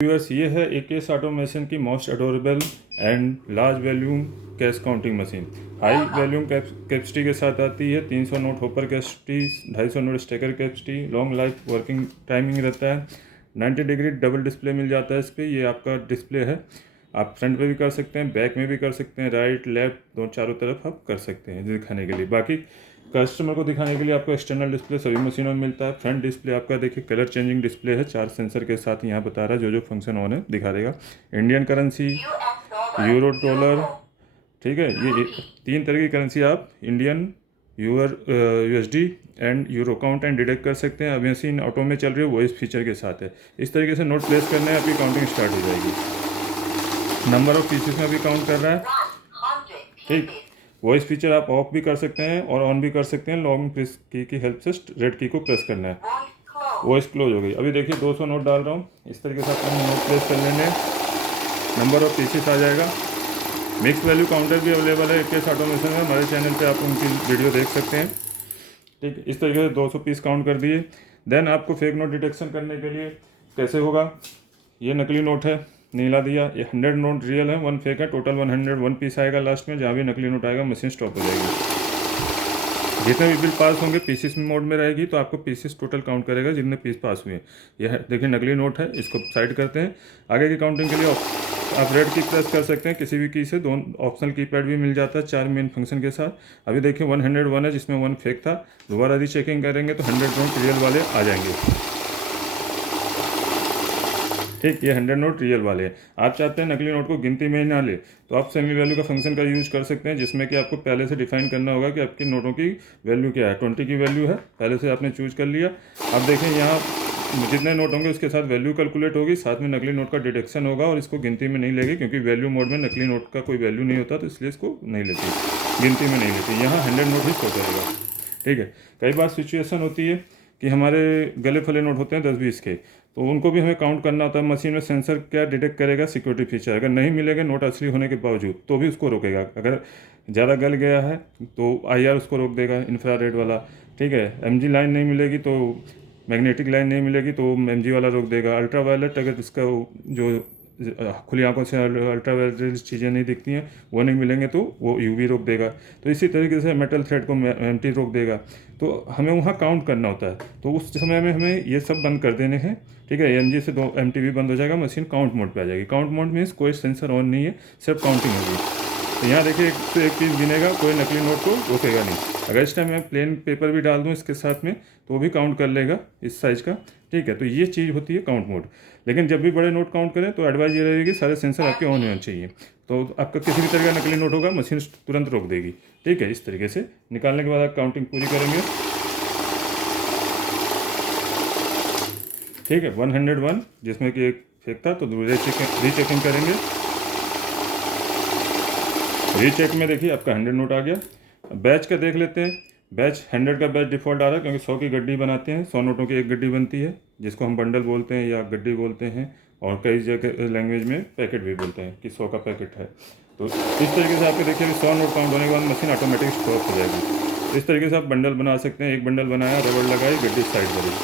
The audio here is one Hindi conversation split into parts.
व्यूअर्स, ये है एकेएस ऑटोमेशन की most adorable and large volume cash counting machine. High volume capacity के साथ आती है। 300 note hopper capacity, 250 note Strecker capacity, long life working timing रहता है। 90 डिग्री डबल डिस्प्ले मिल जाता है इस पर। ये आपका डिस्प्ले है, आप फ्रंट पे भी कर सकते हैं, बैक में भी कर सकते हैं, राइट लेफ्ट दोनों चारों तरफ आप कर सकते हैं दिखाने के लिए। बाकी कस्टमर को दिखाने के लिए आपको एक्सटर्नल डिस्प्ले सभी मशीनों में मिलता है। फ्रंट डिस्प्ले आपका देखिए कलर चेंजिंग डिस्प्ले है, 4 सेंसर के साथ यहाँ बता रहा है जो जो फंक्शन ऑन है दिखा देगा। इंडियन करेंसी, यूरो, डॉलर, ठीक है। ये 3 तरह की करेंसी आप Indian, USD and euro count and deduct कर सकते हैं। अब मशीन ऑटो में चल रही है, वॉइस फीचर के साथ है। इस तरीके से नोट प्लेस करने हैं, आपकी काउंटिंग स्टार्ट हो जाएगी। नंबर ऑफ पीसेस में भी काउंट कर रहा है, ठीक। वॉइस फीचर आप ऑफ भी कर सकते हैं और ऑन भी कर सकते हैं। लॉन्ग प्रेस की हेल्प से रेड की को प्रेस करना है। वॉइस क्लोज हो गई। अभी देखिए 200 नोट डाल रहा हूँ, इस तरीके से आप नोट प्लेस कर लेंगे, नंबर ऑफ पीसेस आ जाएगा। मिक्स वैल्यू काउंटर भी अवेलेबल है एकेएस ऑटोमेशन में, हमारे चैनल पे आप उनकी वीडियो देख सकते हैं, ठीक। इस तरीके से 200 पीस काउंट कर दिए। देन आपको फेक नोट डिटेक्शन करने के लिए कैसे होगा, ये नकली नोट है, नीला दिया, ये 100 नोट रियल है, 1 फेक है। टोटल 101 पीस आएगा लास्ट में। जहाँ भी नकली नोट आएगा मशीन स्टॉप हो जाएगी। जितने भी बिल पास होंगे पीसेस मोड में रहेगी, तो आपको पीसेस टोटल काउंट करेगा जितने पीस पास हुए हैं। यह देखिए नकली नोट है, इसको साइड करते हैं। आगे की काउंटिंग के लिए आप रेड की प्रेस कर सकते हैं, किसी भी की से। दोनों ऑप्शनल कीपैड भी मिल जाता है 4 मेन फंक्शन के साथ। अभी देखिए 101 है जिसमें 1 फेक था। दोबारा यदि चेकिंग करेंगे तो 100 नोट रियल वाले आ जाएंगे, ठीक। ये 100 नोट रियल वाले हैं। आप चाहते हैं नकली नोट को गिनती में ही ना ले, तो आप सेमी वैल्यू का फंक्शन का यूज कर सकते हैं, जिसमें कि आपको पहले से डिफाइन करना होगा कि आपके नोटों की वैल्यू क्या है। 20 की वैल्यू है, पहले से आपने चूज कर लिया। अब देखें यहाँ जितने नोट होंगे उसके साथ वैल्यू कैलकुलेट होगी, साथ में नकली नोट का डिटेक्शन होगा, और इसको गिनती में नहीं लेगी क्योंकि वैल्यू मोड में नकली नोट का कोई वैल्यू नहीं होता, तो इसलिए इसको नहीं लेती, गिनती में नहीं लेती। यहाँ 100 नोट ही शो करेगा, ठीक है। कई बार सिचुएशन होती है कि हमारे गले फले नोट होते हैं 10-20 के, तो उनको भी हमें काउंट करना होता है। मशीन में सेंसर क्या डिटेक्ट करेगा, सिक्योरिटी फीचर, अगर नहीं मिलेगा नोट असली होने के बावजूद तो भी उसको रोकेगा। अगर ज़्यादा गल गया है तो आईआर उसको रोक देगा, इंफ्रारेड वाला, ठीक है। एमजी लाइन नहीं मिलेगी तो, मैग्नेटिक लाइन नहीं मिलेगी तो एमजी वाला रोक देगा। अल्ट्रा वायलेट, अगर इसका जो खुली आंखों से अल्ट्रा वायलेट चीज़ें नहीं दिखती हैं वो नहीं मिलेंगे तो वो यूवी रोक देगा। तो इसी तरीके से मेटल थ्रेड को एमटी रोक देगा। तो हमें वहाँ काउंट करना होता है, तो उस समय में हमें ये सब बंद कर देने हैं, ठीक है। एमजी से 2 एमटी भी बंद हो जाएगा, मशीन काउंट मोड पे आ जाएगी। काउंट मोड मीन्स कोई सेंसर ऑन नहीं है, सिर्फ काउंटिंग होगी। तो यहाँ देखिए एक से एक पीस गिनेगा, कोई नकली नोट को रोकेगा नहीं। अगर इस टाइम मैं प्लेन पेपर भी डाल दूँ इसके साथ में तो वो भी काउंट कर लेगा इस साइज़ का, ठीक है। तो ये चीज़ होती है काउंट मोड। लेकिन जब भी बड़े नोट काउंट करें तो एडवाइस ये रहेगी सारे सेंसर आपके ऑन होने चाहिए, तो आपका किसी भी तरह का नकली नोट होगा मशीन तुरंत रोक देगी, ठीक है। इस तरीके से निकालने के बाद आप काउंटिंग पूरी करेंगे, ठीक है। 101 जिसमें कि एक फेक था, तो रीचेकिंग करेंगे। रीचेक में देखिए आपका 100 नोट आ गया। बैच का देख लेते हैं। बैच 100 का बैच डिफ़ॉल्ट आ रहा है क्योंकि 100 की गड्डी बनाते हैं, 100 नोटों की एक गड्डी बनती है जिसको हम बंडल बोलते हैं या गड्डी बोलते हैं, और कई जगह लैंग्वेज में पैकेट भी बोलते हैं कि 100 का पैकेट है। तो इस तरीके से आपके देखिए 100 नोट काउंट होने के बाद मशीन ऑटोमेटिक स्टॉप हो जाएगी। इस तरीके से आप बंडल बना सकते हैं। एक बंडल बनाया, रबड़ लगाई, गड्डी साइड करी।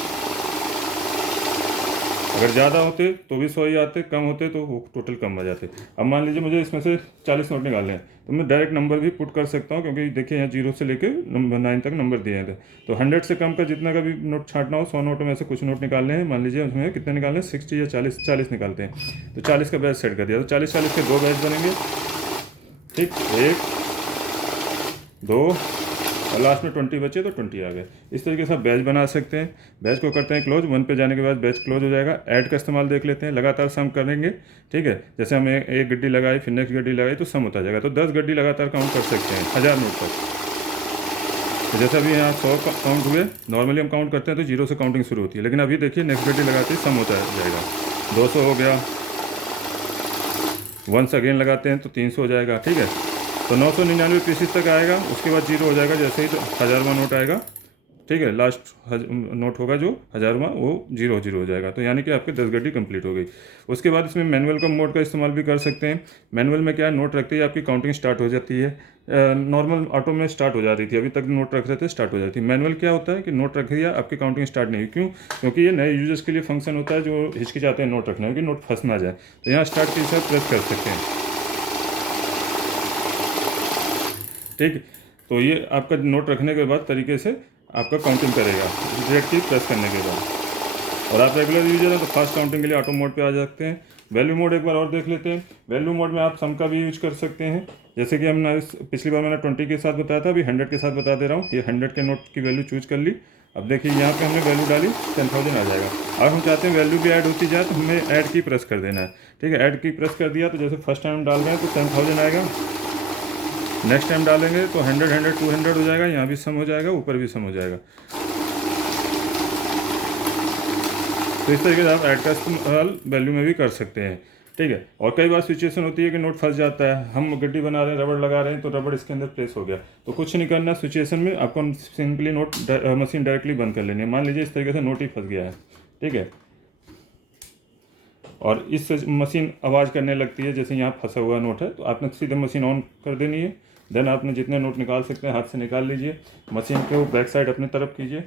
अगर ज़्यादा होते तो भी 100 ही आते, कम होते तो वो टोटल कम आ जाते। अब मान लीजिए मुझे इसमें से 40 नोट निकालने हैं, तो मैं डायरेक्ट नंबर भी पुट कर सकता हूँ, क्योंकि देखिए यहाँ 0 से लेकर नंबर 9 तक नंबर दिए थे। तो 100 से कम का जितना का भी नोट छांटना हो, 100 नोटों में से कुछ नोट निकालने हैं। मान लीजिए उसमें कितने निकालने हैं, 60 या 40 निकालते हैं, तो 40 का बैच सेट कर दिया। तो 40 के 2 बैच बनेंगे, ठीक। 1, 2 और लास्ट में 20 बचे तो 20 आ गए। इस तरीके से आप बैच बना सकते हैं। बैच को करते हैं क्लोज, 1 पे जाने के बाद बैच क्लोज हो जाएगा। ऐड का इस्तेमाल देख लेते हैं, लगातार सम करेंगे, ठीक है। जैसे हम एक गड्डी लगाई, फिर नेक्स्ट गड्डी लगाई तो सम होता जाएगा। तो 10 गड्डी लगातार काउंट कर सकते हैं 1000 नोट तक। तो जैसे अभी यहाँ 100 काउंट हुए, नॉर्मली हम काउंट करते हैं तो 0 से काउंटिंग शुरू होती है, लेकिन अभी देखिए नेक्स्ट गड्डी लगाते ही सम होता जाएगा। 200 हो गया, वंस अगेन लगाते हैं तो 300 हो जाएगा, ठीक है। तो 999 पीसेस तक आएगा, उसके बाद 0 हो जाएगा जैसे ही 1000वां नोट आएगा, ठीक है, लास्ट नोट होगा जो 1000वां वो 0 हो जाएगा। तो यानी कि आपकी 10 घड़ी कंप्लीट हो गई। उसके बाद इसमें मैनुअल का मोड का इस्तेमाल भी कर सकते हैं। मैनुअल में क्या है, नोट रखते ही आपकी काउंटिंग स्टार्ट हो जाती है। नॉर्मल ऑटो में स्टार्ट हो जा रही थी, अभी तक नोट रख रहे थे स्टार्ट हो जाती है। मैनुअल क्या होता है कि नोट रख दिया, आपकी काउंटिंग स्टार्ट नहीं हुई। क्यों? क्योंकि ये नए यूजर्स के लिए फंक्शन होता है जो हिचकिचाते हैं नोट रखने में कि नोट फंस ना जाए। तो यहाँ स्टार्ट के साथ प्रेस कर सकते हैं। ठीक, तो ये आपका नोट रखने के बाद तरीके से आपका काउंटिंग करेगा डायरेक्टली प्रेस करने के बाद। और आप रेगुलर यूजर हैं तो फास्ट काउंटिंग के लिए ऑटो मोड पे आ सकते हैं। वैल्यू मोड एक बार और देख लेते हैं। वैल्यू मोड में आप सम का भी यूज कर सकते हैं। जैसे कि हमने पिछली बार मैंने 20 के साथ बताया था, अभी 100 के साथ बता दे रहा हूँ। ये 100 के नोट की वैल्यू चूज कर ली। अब देखिए यहाँ पे हमने वैल्यू डाली 10,000 आ जाएगा। अगर हम चाहते हैं वैल्यू भी ऐड होती जाए तो हमें ऐड की प्रेस कर देना है। ठीक है, ऐड की प्रेस कर दिया तो जैसे फर्स्ट टाइम हम डाल रहे हैं तो 10,000 आएगा। नेक्स्ट टाइम डालेंगे तो 100 100 200 हो जाएगा। यहाँ भी सम हो जाएगा, ऊपर भी सम हो जाएगा। तो इस तरीके से आप ऐड का इस्तेमाल वैल्यू में भी कर सकते हैं। ठीक है, और कई बार सिचुएशन होती है कि नोट फंस जाता है, हम गड्डी बना रहे हैं, रबड़ लगा रहे हैं तो रबड़ इसके अंदर प्लेस हो गया, तो कुछ नहीं करना। सिचुएशन में आपको सिंपली नोट मशीन डायरेक्टली बंद कर लेनी है। मान लीजिए इस तरीके से नोट ही फंस गया है। ठीक है, और इस मशीन आवाज़ करने लगती है जैसे यहाँ फंसा हुआ नोट है, तो आपने सीधे मशीन ऑन कर देनी है। देन आपने जितने नोट निकाल सकते हैं हाथ से निकाल लीजिए। मशीन को बैक साइड अपनी तरफ कीजिए।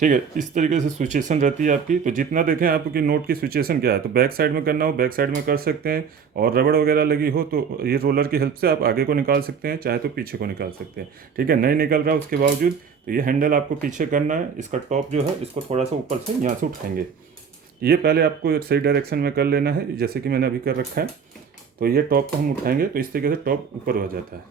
ठीक है, इस तरीके से सिचुएशन रहती है आपकी। तो जितना देखें आपकी नोट की सिचुएशन क्या है, तो बैक साइड में करना हो बैक साइड में कर सकते हैं, और रबड़ वगैरह लगी हो तो ये रोलर की हेल्प से आप आगे को निकाल सकते हैं, चाहे तो पीछे को निकाल सकते हैं। ठीक है, नहीं निकल रहा उसके बावजूद तो ये हैंडल आपको पीछे करना है। इसका टॉप जो है इसको थोड़ा सा ऊपर से यहाँ से उठाएंगे। ये पहले आपको सही डायरेक्शन में कर लेना है, जैसे कि मैंने अभी कर रखा है। तो ये टॉप को हम उठाएंगे तो इस तरीके से टॉप ऊपर हो जाता है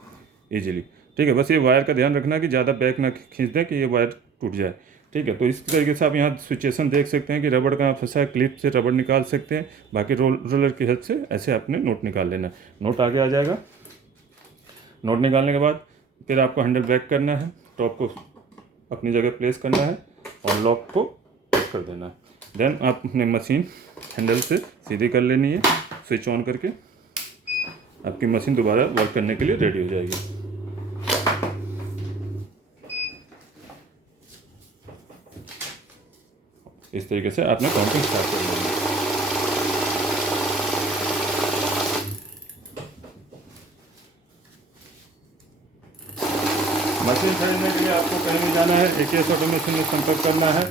ईजिली। ठीक है, बस ये वायर का ध्यान रखना कि ज़्यादा बैक ना खींच दें कि ये वायर टूट जाए। ठीक है, तो इस तरीके से आप यहाँ सिचुएशन देख सकते हैं कि रबड़ कहाँ फंसा है, क्लिप से रबड़ निकाल सकते हैं। बाकी रोलर की हेल्प से ऐसे आपने नोट निकाल लेना। नोट आगे आ जाएगा। नोट निकालने के बाद फिर आपको हैंडल बैक करना है, टॉप को अपनी जगह प्लेस करना है और लॉक को प्रेस कर देना है। देन आप अपने मशीन हैंडल से सीधी कर लेनी है। स्विच ऑन करके आपकी मशीन दोबारा वर्क करने के लिए रेडी हो जाएगी। इस तरीके से आपने काउंटिंग स्टार्ट कर लेनी है। मशीन खरीदने के लिए आपको कहीं नहीं जाना है, AKS ऑटोमेशन में संपर्क करना है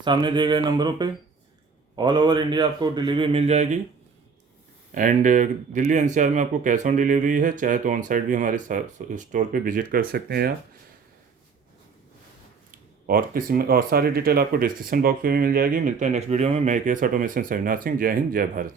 सामने दिए गए नंबरों पे। ऑल ओवर इंडिया आपको डिलीवरी मिल जाएगी। एंड दिल्ली NCR में आपको कैश ऑन डिलीवरी है, चाहे तो ऑन साइट भी हमारे स्टोर पे विजिट कर सकते हैं आप। और सारी डिटेल आपको डिस्क्रिप्शन बॉक्स में भी मिल जाएगी। मिलता है नेक्स्ट वीडियो में। मैं AKS ऑटोमेशन से अविनाश सिंह। जय हिंद, जय भारत।